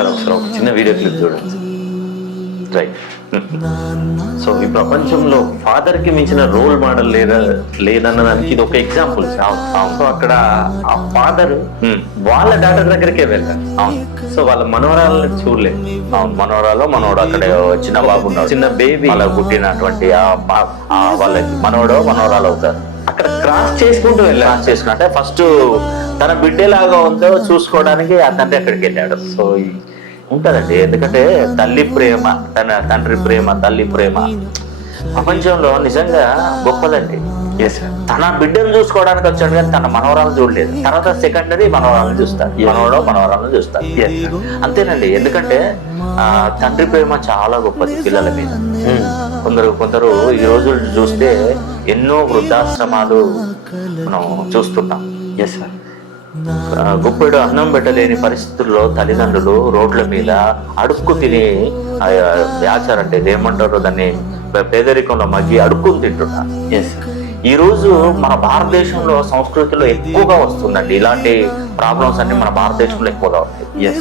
Sir ఒకసారి ఒక చిన్న వీడియో క్లిప్ చూడండి. రైట్. సో ఈ ప్రపంచంలో ఫాదర్ కి మించిన రోల్ మోడల్ లేదన్నదానికి ఇది ఒక ఎగ్జాంపుల్. సో అక్కడ ఆ ఫాదర్ వాళ్ళ డాటర్ దగ్గరికే వెళ్తారు. సో వాళ్ళ మనవరాలను చూడలేదు. మనోడు అక్కడ చిన్న బాబు ఉన్నాడు, చిన్న బేబీ అలా పుట్టినటువంటి వాళ్ళకి మనవరాలు అవుతారు. అక్కడ క్రాస్ చేసుకుంటూ వెళ్ళారు. అంటే ఫస్ట్ తన బిడ్డలాగా ఉందో చూసుకోవడానికి ఆ తండ్రి అక్కడికి వెళ్ళాడు. సో ఉంటదండి, ఎందుకంటే తల్లి ప్రేమ, తండ్రి ప్రేమ, తల్లి ప్రేమ ప్రపంచంలో నిజంగా గొప్పదండి. తన బిడ్డను చూసుకోవడానికి వచ్చాడు కానీ తన మనవరాలను చూడలేదు. తర్వాత సెకండరీ మనవరాలను చూస్తాడు, మనవరాలను చూస్తాడు. అంతేనండి, ఎందుకంటే తండ్రి ప్రేమ చాలా గొప్పది పిల్లల మీద. కొందరు ఈ రోజులు చూస్తే ఎన్నో వృద్ధాశ్రమాలు మనం చూస్తున్నాం. గుప్పెడు అన్నం పెట్టలేని పరిస్థితుల్లో తల్లిదండ్రులు రోడ్ల మీద అడుక్కు తిని ఆచారంటే ఏమంటారో దాన్ని, పేదరికంలో మగ్గి అడుక్కుని తింటున్నారు. ఈ రోజు మన భారతదేశంలో సంస్కృతిలో ఎక్కువగా వస్తుందండి ఇలాంటి ప్రాబ్లమ్స్ అన్ని. మన భారతదేశంలో ఎక్కువగా ఉంటాయి.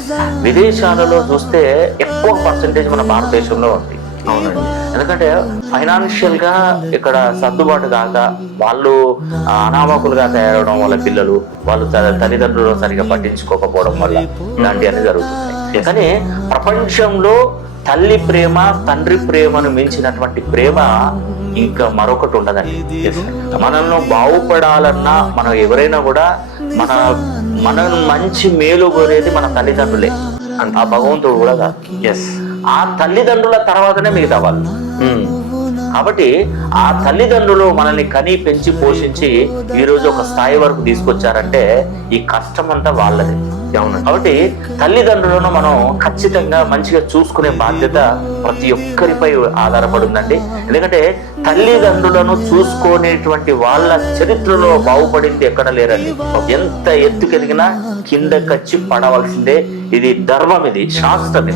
విదేశాలలో చూస్తే ఎక్కువ పర్సెంటేజ్ మన భారతదేశంలో ఉంది. అవునండి, ఎందుకంటే ఫైనాన్షియల్ గా ఇక్కడ సర్దుబాటు కాక వాళ్ళు అనామకులుగా తయారవడం వల్ల పిల్లలు వాళ్ళు తల్లిదండ్రులు సరిగా పట్టించుకోకపోవడం వల్ల ఇలాంటివన్నీ జరుగుతున్నాయి. కానీ ప్రపంచంలో తల్లి ప్రేమ, తండ్రి ప్రేమను మించినటువంటి ప్రేమ ఇంకా మరొకటి ఉండదండి. మనల్ని బాగుపడాలన్నా మనం ఎవరైనా కూడా మనను మంచి మేలు కోరేది మన తల్లిదండ్రులే, ఆ భగవంతుడు కూడా కాదు. ఆ తల్లిదండ్రుల తర్వాతనే మిగతా వాళ్ళు. కాబట్టి ఆ తల్లిదండ్రులు మనల్ని కని పెంచి పోషించి ఈ రోజు ఒక స్థాయి వరకు తీసుకొచ్చారంటే ఈ కష్టం అంతా వాళ్ళది. కాబట్టి తల్లిదండ్రులను మనం ఖచ్చితంగా మంచిగా చూసుకునే బాధ్యత ప్రతి ఒక్కరిపై ఆధారపడి ఉందండి. ఎందుకంటే తల్లిదండ్రులను చూసుకునేటువంటి వాళ్ళ చరిత్రలో బాగుపడింది ఎక్కడ లేరండి. ఎంత ఎత్తుకెదిగినా కిందకచ్చి పడవలసిందే. ఇది ధర్మం, ఇది శాస్త్రం.